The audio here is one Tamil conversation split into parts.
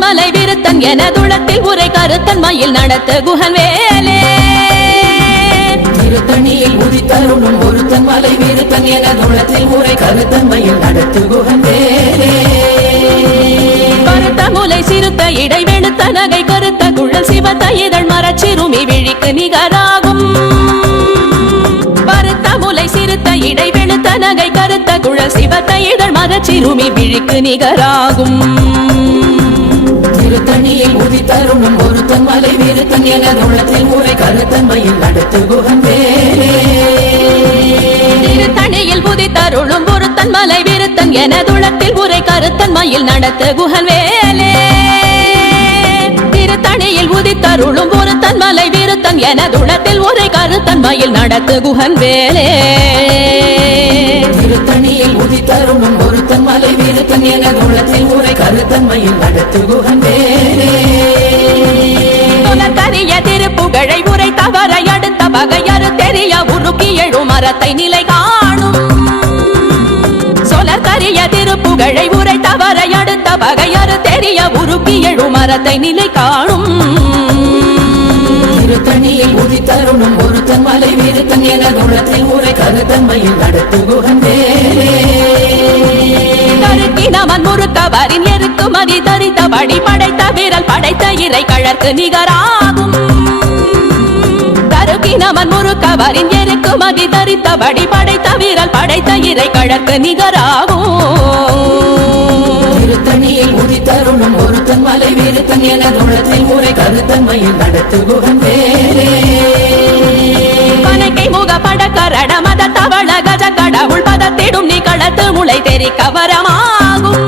ஒருத்தன் மலை விருத்தன் என துளத்தில் உரை கருத்தன் மயில் நடத்த குகன் வேலே திருத்தணியில் உதித்தருணும் ஒருத்தன் மலை வீருத்தன் என துளத்தில் உரை கருத்தன்மையில் நடத்து குகன் வேலே கருத்த முலை சிறுத்த இடை வெளுத்த நகை கருத்த குழல் சிவத்த இதழ் மரச்சிறுமி விழிக்கு நிகராகும். பருத்த முலை சிறுத்த இடை வெளுத்த நகை கருத்த குழல் சிவத்த இதழ் மரச்சிறுமி விழிக்கு நிகராகும். திருத்தணியில் உதித்தருணும் ஒருத்தன் மலை வீருத்தன் என உள்ளத்தில் உரை கருத்தன்மையில் நடத்து குகந்தே வேலே திருத்தணியில் புதித்தருளும் ஒருத்தன் மலை விருத்தன் என துளத்தில் உரை கருத்தன் மயில் நடத்த குகன் வேலே திருத்தணியில் உதித்தருளும் ஒருத்தன் மலை விருத்தன் என துளத்தில் உரை கருத்தன் மயில் நடத்து குகன் வேலே. திருத்தணியில் உதித்தருணும் ஒருத்தன் மலை வீருத்தன் என துளத்தில் உரை கருத்தன்மையில் நடத்து குகன் வேலே. துலக்கரிய திருப்புகழை உரை தவறை அடுத்த வகையறு தெரிய உருக்கி எழும் மரத்தை நிலை காணும். திருப்புகழை உரை தவறை அடுத்த வகையறு தெரிய உருக்கி எழும் மரத்தை நிலை காணும். திருத்தணியில் உதித்தருணும் ஒருத்தன் மலை வீருத்தன் என துளத்தில் ஊரை கருத்தன்மையில் நடத்து குகந்தே வேலே முறுத்தவரின் முறுக்கவரின் எருக்கு தரித்த வழி படைத்த வீரல் படைத்த இறை கழற்கு நிகராகும். கருக்கினவன் முறுக்கவரின் எருக்குமதி தரித்த வழி படைத்த வீரல் படைத்த இறை கழற்கு நிகராகும். ஒருத்தன் மலை வீருத்தன் என துளத்தில் உரை கருத்தன்மையில் நடத்து குகன் வேலே பனைக்கை முக படக்கரட மத தவள கஜ கடவுள் பதத்திடும் நீ களத்து முளை தெரி கவரமாகும்.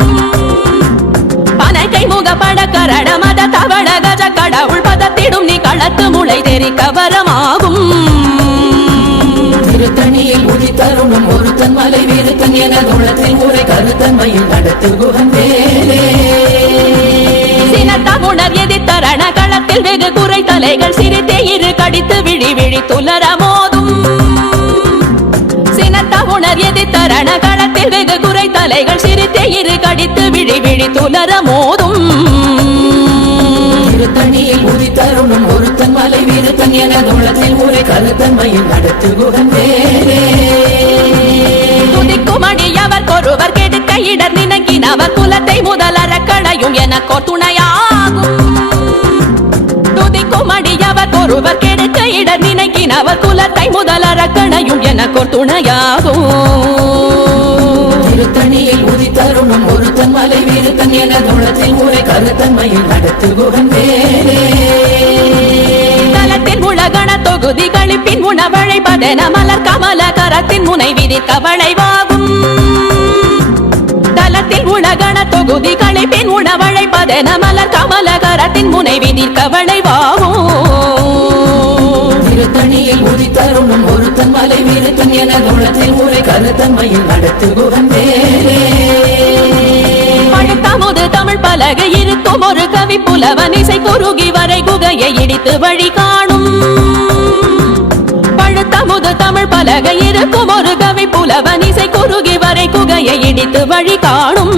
பனைக்கை முக படக்கரட மத தவள கஜ கடவுள் பதத்திடும் நீ களத்து முளை தெரி கவரமாகும். திருத்தணியில் உதித்தருணும் ஒருத்தன் மலை வீருத்தன் என துளத்தில் உரை கருத்தன்மையில் நடத்து குகன் வேலே சினத்தமுணர் எதிர்த்தரண களத்தில் வெகு குறை தலைகள் சிரித்தே இரு கடித்து விழி விழி துலர மோதும். சினத்தமுணர் எதிர்த்தரண களத்தில் வெகு குறை தலைகள் சிரித்தே இரு கடித்து விழி விழி துலர மோதும். திருத்தணியில் உதித்தருணும் ஒருத்தன் மலை வீருத்தன் என துளத்தில் உரை கருத்தன்மையில் நடத்து வேலே துதிக்கும் அடியவர் கொருவர் கெடுக்க இடர் நினைக்கினவர் குலத்தை முதலற களையும் எனக்கு துணையாகும் கொருவர் கெடுக்க இடர் நினைக்கினவர் குலத்தை முதலற களையும் எனக்கு துணையாகும் திருத்தணியில் உதித்தருணும் ஒருத்தன் மலை வீருத்தன் என துளத்தில் உரை கருத்தன்மையில் நடத்து வேலே தலத்தின் உலகண தொகுதி கழிப்பின் உணவழைப்பதென மலர் கமல கரத்தின் முனை விதிக்க வளைவாகும் தலத்தில் உலகண தொகுதி கழிப்பின் உணவழைப்பதென மலர் கமல கரத்தின் முனை விதிக்க வளைவாகும் உதித்தருணும் ஒருத்தன் மலை வீருத்தன் என துளத்தில் உரை கருத்தன்மையில் நடத்து குகன் வேலே பழுத்தமுது தமிழ் பலகை இருக்கும் ஒரு கவி புலவன் இசை குறுகி வரை குகையை இடித்து வழி காணும். பழுத்தமுது தமிழ் பலகை இருக்கும் ஒரு கவி புலவன் இசை குறுகி வரை குகையை இடித்து வழி காணும்.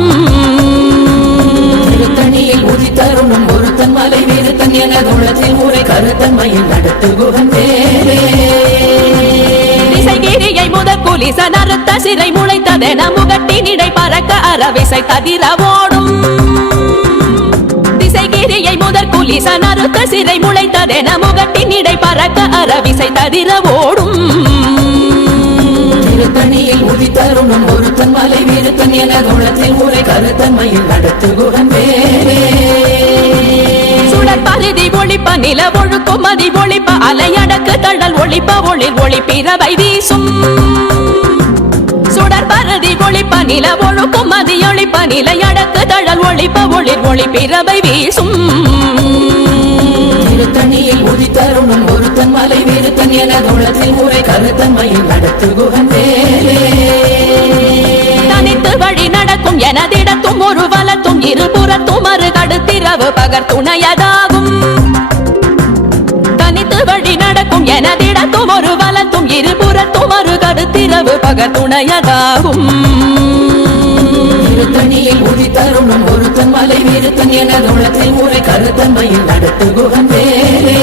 திருத்தணியில் உதித்தருணும் ஒருத்தன் மலை வீருத்தன் என துளத்தில் உரை கருத்தன்மையில் நடத்து குகன் வேலே திசைகிரியை அறுத்த சிறை முளைத்ததென முகட்டினிடை பறக்க அறவிசை ததிர ஓடும் திசைகிரியை முதற் குலிச அறுத்த சிறை முளைத்ததென முகட்டினிடை பறக்க அறவிசை ததிர ஓடும் திருத்தணியில் உதித்தருணும் ஒருத்தன் மலை வீருத்தன் என துளத்தில் உரை கருத்தன்மையில் நடத்து குணம் வேறே நில ஒழுக்கும் மதி ஒளிப்ப அலையடக்கு தழல் ஒளிப்ப ஒளிர் ஒளிப்பிறவை வீசும். சுடர் பரதி ஒளிப்ப நில ஒழுக்கும் மதி ஒளிப்ப நிலையடக்கு தழல் ஒளிப்ப ஒளிர் ஒளிப்பிறவை வீசும். திருத்தணியில் உதித்தருணும் ஒருத்தன் மலை வீருத்தன் என துளத்தில் உரை கருத்தன்மையில் நடத்து வேலே தனித்து வழி நடக்கும் எனதிடத்தும் ஒரு வலத்தும் இருபுறத்தும் மறு கடுத்திரவு பகர் துணையதாகும். வழி நடக்கும் எனதிடத்தும் ஒரு வலத்தும் இருபுறத்தும் ஒரு கடுத்திரவு பகர் துணையதாகும் தனியில் உதித்தருணும் தருணம் ஒருத்தன் மலை வீருத்தன் எனது உளத்தில் முறை கருத்தன்மையில் நடத்து வேலே